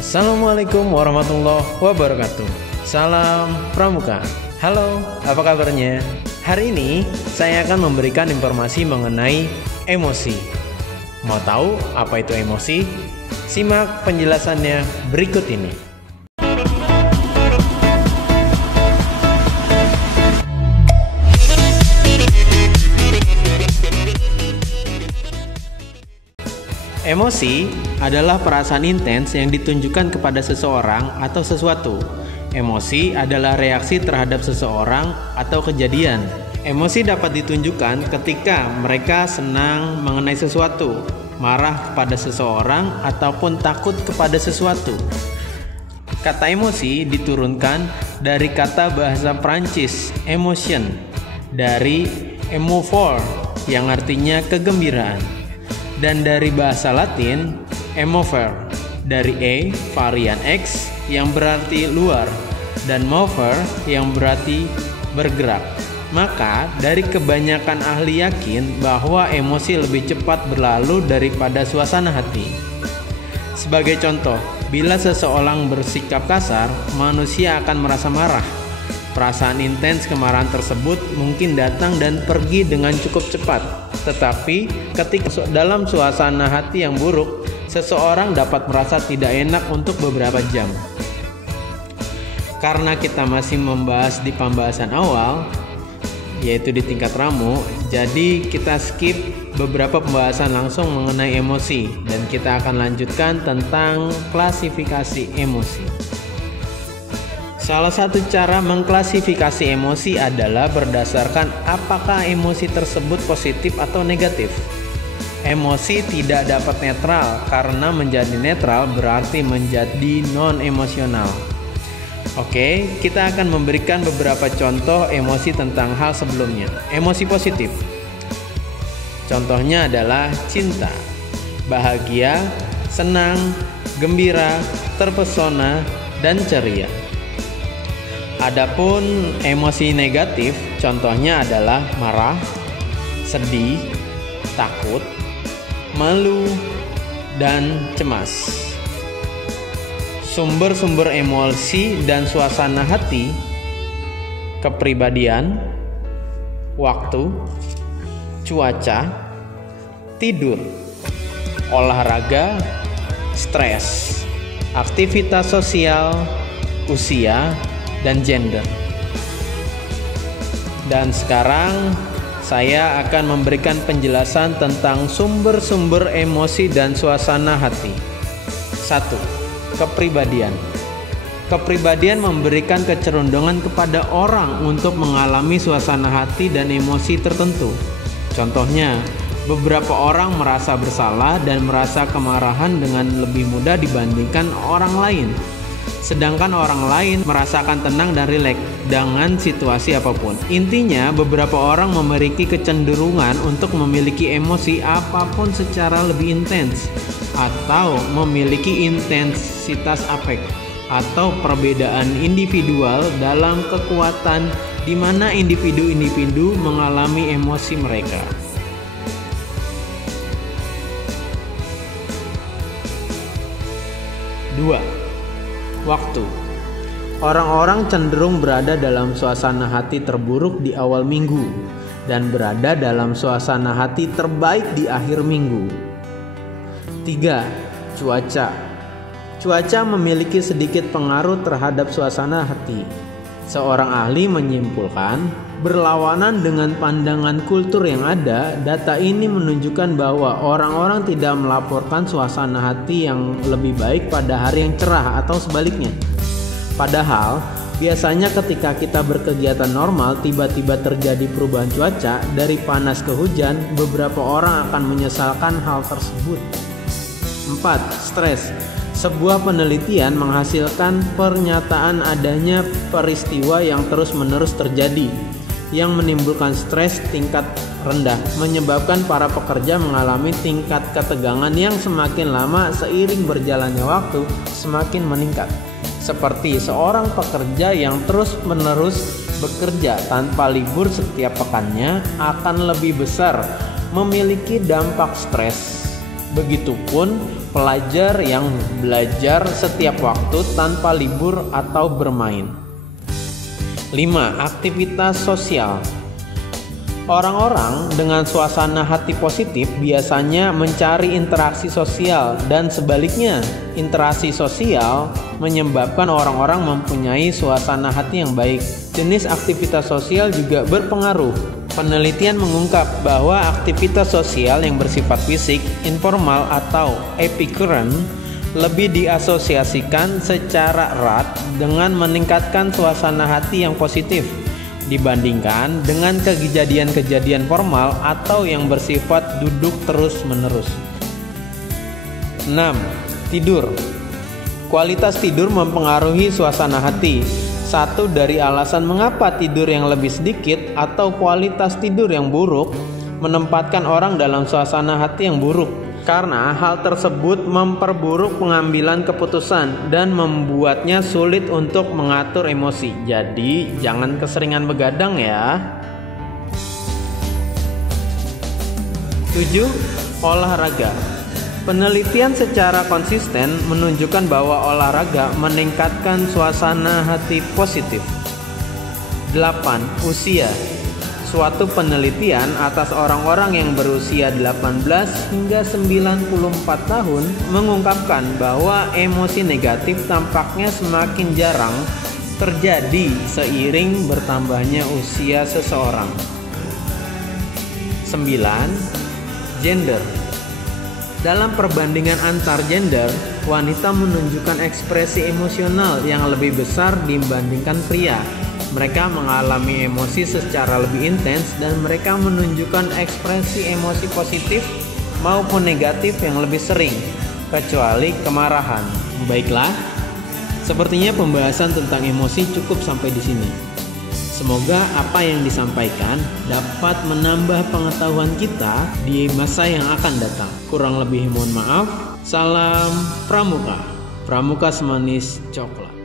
Assalamualaikum warahmatullahi wabarakatuh. Salam Pramuka. Halo, apa kabarnya? Hari ini saya akan memberikan informasi mengenai emosi. Mau tahu apa itu emosi? Simak penjelasannya berikut ini. Emosi adalah perasaan intens yang ditunjukkan kepada seseorang atau sesuatu. Emosi adalah reaksi terhadap seseorang atau kejadian. Emosi dapat ditunjukkan ketika mereka senang mengenai sesuatu, marah kepada seseorang, ataupun takut kepada sesuatu. Kata emosi diturunkan dari kata bahasa Prancis emotion, dari émouvre yang artinya kegembiraan, dan dari bahasa Latin émover, dari varian X yang berarti luar dan mover yang berarti bergerak. Maka dari kebanyakan ahli yakin bahwa emosi lebih cepat berlalu daripada suasana hati. Sebagai contoh, bila seseorang bersikap kasar, manusia akan merasa marah. Perasaan intens kemarahan tersebut mungkin datang dan pergi dengan cukup cepat. Tetapi ketika dalam suasana hati yang buruk, seseorang dapat merasa tidak enak untuk beberapa jam. Karena kita masih membahas di pembahasan awal, yaitu di tingkat ramu, jadi kita skip beberapa pembahasan langsung mengenai emosi, dan kita akan lanjutkan tentang klasifikasi emosi. Salah satu cara mengklasifikasi emosi adalah berdasarkan apakah emosi tersebut positif atau negatif. Emosi tidak dapat netral, karena menjadi netral berarti menjadi non-emosional. Oke, kita akan memberikan beberapa contoh emosi tentang hal sebelumnya. Emosi positif. Contohnya adalah cinta, bahagia, senang, gembira, terpesona, dan ceria. Adapun emosi negatif, contohnya adalah marah, sedih, takut, malu, dan cemas. Sumber-sumber emosi dan suasana hati, kepribadian, waktu, cuaca, tidur, olahraga, stres, aktivitas sosial, usia, dan gender. Dan sekarang saya akan memberikan penjelasan tentang sumber-sumber emosi dan suasana hati. 1. Kepribadian. Kepribadian memberikan kecenderungan kepada orang untuk mengalami suasana hati dan emosi tertentu. Contohnya, beberapa orang merasa bersalah dan merasa kemarahan dengan lebih mudah dibandingkan orang lain. Sedangkan orang lain merasakan tenang dan rileks dengan situasi apapun. Intinya, beberapa orang memiliki kecenderungan untuk memiliki emosi apapun secara lebih intens, atau memiliki intensitas afek, atau perbedaan individual dalam kekuatan di mana individu-individu mengalami emosi mereka. 2. Waktu. Orang-orang cenderung berada dalam suasana hati terburuk di awal minggu dan berada dalam suasana hati terbaik di akhir minggu. 3. Cuaca. Cuaca memiliki sedikit pengaruh terhadap suasana hati. Seorang ahli menyimpulkan, berlawanan dengan pandangan kultur yang ada, data ini menunjukkan bahwa orang-orang tidak melaporkan suasana hati yang lebih baik pada hari yang cerah atau sebaliknya. Padahal, biasanya ketika kita berkegiatan normal, tiba-tiba terjadi perubahan cuaca dari panas ke hujan, beberapa orang akan menyesalkan hal tersebut. 4. Stres. Sebuah penelitian menghasilkan pernyataan adanya peristiwa yang terus-menerus terjadi yang menimbulkan stres tingkat rendah, menyebabkan para pekerja mengalami tingkat ketegangan yang semakin lama seiring berjalannya waktu semakin meningkat. Seperti seorang pekerja yang terus-menerus bekerja tanpa libur setiap pekannya akan lebih besar memiliki dampak stres. Begitupun pelajar yang belajar setiap waktu tanpa libur atau bermain. 5. Aktivitas sosial. Orang-orang dengan suasana hati positif biasanya mencari interaksi sosial dan sebaliknya, interaksi sosial menyebabkan orang-orang mempunyai suasana hati yang baik. Jenis aktivitas sosial juga berpengaruh. Penelitian mengungkap bahwa aktivitas sosial yang bersifat fisik, informal atau epikurean lebih diasosiasikan secara erat dengan meningkatkan suasana hati yang positif dibandingkan dengan kejadian-kejadian formal atau yang bersifat duduk terus-menerus. 6. Tidur. Kualitas tidur mempengaruhi suasana hati. Satu dari alasan mengapa tidur yang lebih sedikit atau kualitas tidur yang buruk menempatkan orang dalam suasana hati yang buruk. Karena hal tersebut memperburuk pengambilan keputusan dan membuatnya sulit untuk mengatur emosi. Jadi, jangan keseringan begadang ya. 7. Olahraga. Penelitian secara konsisten menunjukkan bahwa olahraga meningkatkan suasana hati positif. 8. Usia. Suatu penelitian atas orang-orang yang berusia 18 hingga 94 tahun mengungkapkan bahwa emosi negatif tampaknya semakin jarang terjadi seiring bertambahnya usia seseorang. 9. Gender. Dalam perbandingan antar gender, wanita menunjukkan ekspresi emosional yang lebih besar dibandingkan pria. Mereka mengalami emosi secara lebih intens dan mereka menunjukkan ekspresi emosi positif maupun negatif yang lebih sering, kecuali kemarahan. Baiklah, sepertinya pembahasan tentang emosi cukup sampai di sini. Semoga apa yang disampaikan dapat menambah pengetahuan kita di masa yang akan datang. Kurang lebih mohon maaf. Salam Pramuka. Pramuka semanis coklat.